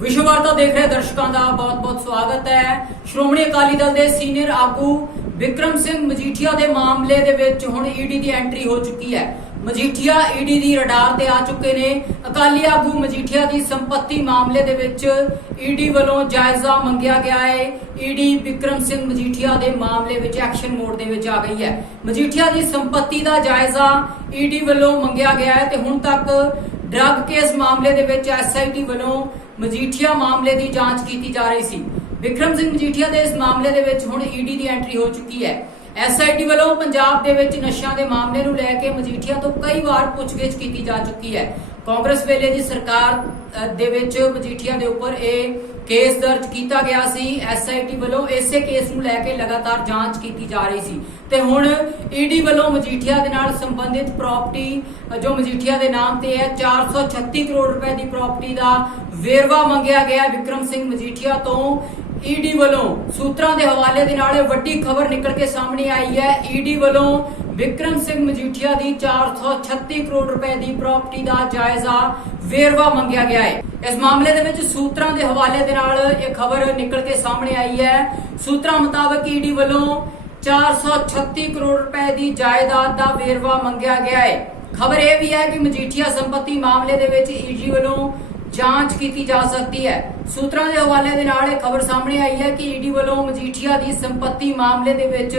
ਵਿਸ਼ਵ ਵਾਰਤਾ ਦੇਖ ਰਹੇ ਦਰਸ਼ਕਾਂ ਦਾ ਬਹੁਤ-ਬਹੁਤ ਸਵਾਗਤ ਹੈ। ਸ਼੍ਰੋਮਣੀ ਅਕਾਲੀ ਦਲ ਦੇ ਸੀਨੀਅਰ ਆਗੂ ਵਿਕਰਮ ਸਿੰਘ ਮਜੀਠੀਆ ਦੇ ਮਾਮਲੇ ਦੇ ਵਿੱਚ ਹੁਣ ਈਡੀ ਦੀ ਐਂਟਰੀ ਹੋ ਚੁੱਕੀ ਹੈ। ਮਜੀਠੀਆ ਈਡੀ ਦੀ ਰਡਾਰ ਤੇ ਆ ਚੁੱਕੇ ਨੇ। ਅਕਾਲੀ ਆਗੂ ਮਜੀਠੀਆ ਦੀ ਸੰਪત્ਤੀ ਮਾਮਲੇ ਦੇ ਵਿੱਚ ਈਡੀ ਵੱਲੋਂ ਜਾਇਜ਼ਾ ਮੰਗਿਆ ਗਿਆ ਹੈ। ਈਡੀ ਵਿਕਰਮ ਸਿੰਘ ਮਜੀਠੀਆ ਦੇ ਮਾਮਲੇ ਵਿੱਚ ਐਕਸ਼ਨ ਮੋਡ ਦੇ ਵਿੱਚ ਆ ਗਈ ਹੈ। ਮਜੀਠੀਆ ਦੀ ਸੰਪਤੀ ਦਾ ਜਾਇਜ਼ਾ ਈਡੀ ਵੱਲੋਂ ਮੰਗਿਆ ਗਿਆ ਹੈ ਤੇ ਹੁਣ ਤੱਕ ਡਰੱਗ ਕੇਸ ਮਾਮਲੇ ਦੇ ਵਿੱਚ ਐਸਆਈਟੀ ਵੱਲੋਂ ਮਜੀਠੀਆ ਮਾਮਲੇ ਦੀ ਜਾਂਚ ਕੀਤੀ ਜਾ ਰਹੀ ਸੀ। ਵਿਕਰਮ ਸਿੰਘ ਮਜੀਠੀਆ ਦੇ ਇਸ ਮਾਮਲੇ ਦੇ ਵਿੱਚ ਹੁਣ ਈਡੀ ਦੀ ਐਂਟਰੀ ਹੋ ਚੁੱਕੀ ਹੈ। ਐਸਆਈਟੀ ਵੱਲੋਂ ਪੰਜਾਬ ਦੇ ਵਿੱਚ ਨਸ਼ਿਆਂ ਦੇ ਮਾਮਲੇ ਨੂੰ ਲੈ ਕੇ ਮਜੀਠੀਆ ਤੋਂ ਕਈ ਵਾਰ ਪੁੱਛਗਿੱਛ ਕੀਤੀ ਜਾ ਚੁੱਕੀ ਹੈ। ਕਾਂਗਰਸ ਵੇਲੇ ਦੀ ਸਰਕਾਰ ਦੇ ਵਿੱਚ ਮਜੀਠੀਆ ਦੇ ਉੱਪਰ ਇਹ ਕੇਸ ਦਰਜ ਕੀਤਾ ਗਿਆ ਸੀ। ਐਸਆਈਟੀ ਵੱਲੋਂ ਇਸੇ ਕੇਸ ਨੂੰ ਲੈ ਕੇ ਲਗਾਤਾਰ ਜਾਂਚ ਕੀਤੀ ਜਾ ਰਹੀ ਸੀ। ਤੇ ਹੁਣ ਈਡੀ ਵੱਲੋਂ ਮਜੀਠੀਆ ਦੇ ਨਾਲ ਸੰਬੰਧਿਤ ਪ੍ਰਾਪਰਟੀ ਜੋ ਮਜੀਠੀਆ ਦੇ ਨਾਮ ਤੇ ਹੈ 436 ਕਰੋੜ ਰੁਪਏ ਦੀ ਪ੍ਰਾਪਰਟੀ ਦਾ ਵੇਰਵਾ ਮੰਗਿਆ ਗਿਆ ਵਿਕਰਮ ਸਿੰਘ ਮਜੀਠੀਆ ਤੋਂ ਈਡੀ ਵੱਲੋਂ ਸੂਤਰਾਂ ਦੇ ਹਵਾਲੇ ਦੇ ਨਾਲ ਇਹ ਵੱਡੀ ਖਬਰ ਨਿਕਲ ਕੇ ਸਾਹਮਣੇ ਆਈ ਹੈ। ਈਡੀ ਵੱਲੋਂ ਵਿਕਰਮ ਸਿੰਘ ਮਜੀਠੀਆ ਦੀ 436 ਕਰੋੜ ਰੁਪਏ ਦੀ ਪ੍ਰਾਪਰਟੀ ਦਾ ਜਾਇਜ਼ਾ ਵੇਰਵਾ ਮੰਗਿਆ ਗਿਆ ਹੈ। ਇਸ ਮਾਮਲੇ ਦੇ ਵਿੱਚ ਸੂਤਰਾਂ ਦੇ ਹਵਾਲੇ ਦੇ ਨਾਲ ਇਹ ਖਬਰ ਨਿਕਲ ਕੇ ਸਾਹਮਣੇ ਆਈ ਹੈ। ਸੂਤਰਾਂ ਮੁਤਾਬਕ ਈਡੀ ਵੱਲੋਂ 436 ਕਰੋੜ ਰੁਪਏ ਦੀ ਜਾਇਦਾਦ ਦਾ ਵੇਰਵਾ ਮੰਗਿਆ ਗਿਆ ਹੈ। ਖਬਰ ਇਹ ਵੀ ਹੈ ਕਿ ਮਜੀਠੀਆ ਸੰਪਤੀ ਮਾਮਲੇ ਦੇ ਵਿੱਚ ਈਡੀ ਵੱਲੋਂ ਜਾਂਚ ਕੀਤੀ ਜਾ ਸਕਦੀ ਹੈ। ਸੂਤਰਾਂ ਦੇ ਹਵਾਲੇ ਦੇ ਨਾਲ ਇਹ ਖਬਰ ਸਾਹਮਣੇ ਆਈ ਹੈ ਕਿ ਈਡੀ ਵੱਲੋਂ ਮਜੀਠੀਆ ਦੀ ਸੰਪਤੀ ਮਾਮਲੇ ਦੇ ਵਿੱਚ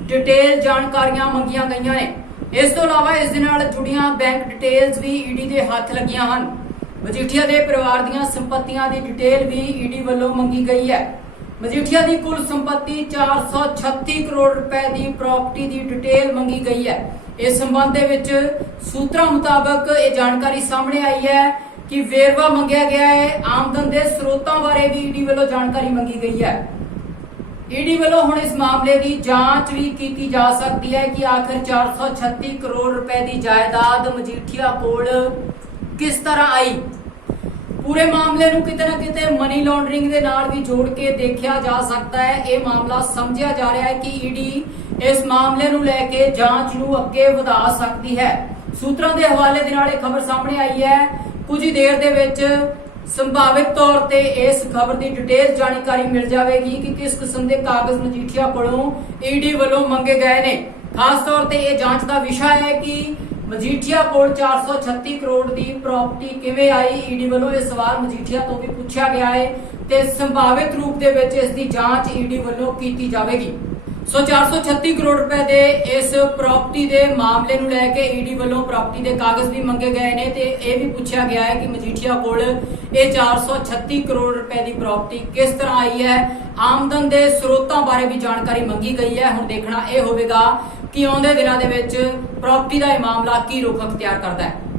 ਡਿਟੇਲ ਜਾਣਕਾਰੀਆਂ ਮੰਗੀਆਂ ਗਈਆਂ ਨੇ। ਇਸ ਤੋਂ ਇਲਾਵਾ ਇਸ ਦੇ ਨਾਲ ਜੁੜੀਆਂ ਬੈਂਕ ਡਿਟੇਲਸ ਵੀ ਈਡੀ ਦੇ ਹੱਥ ਲੱਗੀਆਂ ਹਨ। ਮਜੀਠੀਆ ਦੇ ਪਰਿਵਾਰ ਦੀਆਂ ਸੰਪਤੀਆਂ ਦੀ ਡਿਟੇਲ ਵੀ ਈਡੀ ਵੱਲੋਂ ਮੰਗੀ ਗਈ ਹੈ। ਮਜੀਠੀਆ ਦੀ ਕੁੱਲ ਸੰਪਤੀ 436 ਕਰੋੜ ਰੁਪਏ ਦੀ ਪ੍ਰਾਪਰਟੀ ਦੀ ਡਿਟੇਲ ਮੰਗੀ ਗਈ ਹੈ। ਇਸ ਸੰਬੰਧ ਦੇ ਵਿੱਚ ਸੂਤਰਾਂ ਮੁਤਾਬਕ ਇਹ ਜਾਣਕਾਰੀ ਸਾਹਮਣੇ ਆਈ ਹੈ ਕਿ ਵੇਰਵਾ ਮੰਗਿਆ ਗਿਆ ਹੈ। ਆਮਦਨ ਦੇ ਸਰੋਤਾਂ ਬਾਰੇ ਵੀ ਈਡੀ ਵੱਲੋਂ ਜਾਣਕਾਰੀ ਮੰਗੀ ਗਈ ਹੈ। ਈਡੀ ਵੱਲੋਂ ਹੁਣ ਇਸ ਮਾਮਲੇ ਦੀ ਜਾਂਚ ਵੀ ਕੀਤੀ ਜਾ ਸਕਦੀ ਹੈ ਕਿ ਆਖਰ 436 ਕਰੋੜ ਰੁਪਏ ਦੀ ਜਾਇਦਾਦ ਮਜੀਠੀਆ ਕੋਲ ਕਿਸ ਤਰ੍ਹਾਂ ਆਈ? ਪੂਰੇ ਮਾਮਲੇ ਨੂੰ ਕਿਤੇ ਨਾ ਕਿਤੇ ਮਨੀ ਲਾਂਡਰਿੰਗ ਦੇ ਨਾਲ ਵੀ ਜੋੜ ਕੇ ਦੇਖਿਆ ਜਾ ਸਕਦਾ ਹੈ। ਇਹ ਮਾਮਲਾ ਸਮਝਿਆ ਜਾ ਰਿਹਾ ਹੈ ਕਿ ਈਡੀ ਇਸ ਮਾਮਲੇ ਨੂੰ ਲੈ ਕੇ ਜਾਂਚ ਨੂੰ ਅੱਗੇ ਵਧਾ ਸਕਦੀ ਹੈ। ਸੂਤਰਾਂ ਦੇ ਹਵਾਲੇ ਦੇ ਨਾਲ ਇਹ ਖਬਰ ਸਾਹਮਣੇ ਆਈ ਹੈ ਕੁਝ ਹੀ ਦੇਰ ਦੇ ਵਿੱਚ ਸੰਭਾਵਿਤ ਤੌਰ ਤੇ ਇਸ ਖਬਰ ਦੀ ਡਿਟੇਲ ਜਾਣਕਾਰੀ ਮਿਲ ਜਾਵੇਗੀ ਕਿ ਕਿਸ ਕਿਸਮ ਦੇ ਕਾਗਜ਼ ਮਜੀਠੀਆ ਕੋਲੋਂ ਈਡੀ ਵੱਲੋਂ ਮੰਗੇ ਗਏ ਨੇ। ਖਾਸ ਤੌਰ ਤੇ ਇਹ ਜਾਂਚ ਦਾ ਵਿਸ਼ਾ ਹੈ ਕਿ ਮਜੀਠੀਆ ਕੋਲ 436 ਕਰੋੜ ਦੀ ਪ੍ਰਾਪਰਟੀ ਕਿਵੇਂ ਆਈ ਈਡੀ ਵੱਲੋਂ ਇਹ ਸਵਾਲ ਮਜੀਠੀਆ ਤੋਂ ਵੀ ਪੁੱਛਿਆ ਗਿਆ ਹੈ ਤੇ ਸੰਭਾਵਿਤ ਰੂਪ ਦੇ ਵਿੱਚ ਇਸ ਦੀ ਜਾਂਚ ਈਡੀ ਵੱਲੋਂ ਕੀਤੀ ਜਾਵੇਗੀ। ਸੋ 436 ਕਰੋੜ ਰੁਪਏ ਦੇ ਇਸ ਪ੍ਰਾਪਰਟੀ ਦੇ ਮਾਮਲੇ ਨੂੰ ਲੈ ਕੇ ਈਡੀ ਵੱਲੋਂ ਪ੍ਰਾਪਰਟੀ ਦੇ ਕਾਗਜ਼ ਵੀ ਮੰਗੇ ਗਏ ਨੇ ਤੇ ਇਹ ਵੀ ਪੁੱਛਿਆ ਗਿਆ ਹੈ ਕਿ ਮਜੀਠੀਆ ਕੋਲ ਇਹ 436 ਕਰੋੜ ਰੁਪਏ ਦੀ ਪ੍ਰਾਪਰਟੀ ਕਿਸ ਤਰ੍ਹਾਂ ਆਈ ਹੈ? ਆਮਦਨ ਦੇ ਸਰੋਤਾਂ ਬਾਰੇ ਵੀ ਜਾਣਕਾਰੀ ਮੰਗੀ ਗਈ ਹੈ। ਹੁਣ ਦੇਖਣਾ ਇਹ ਹੋਵੇਗਾ ਕਿ ਆਉਂਦੇ ਦਿਨਾਂ ਦੇ ਵਿੱਚ ਪ੍ਰਾਪਰਟੀ ਦਾ ਇਹ ਮਾਮਲਾ ਕੀ ਰੁਖ ਅਖਤਿਆਰ ਕਰਦਾ ਹੈ।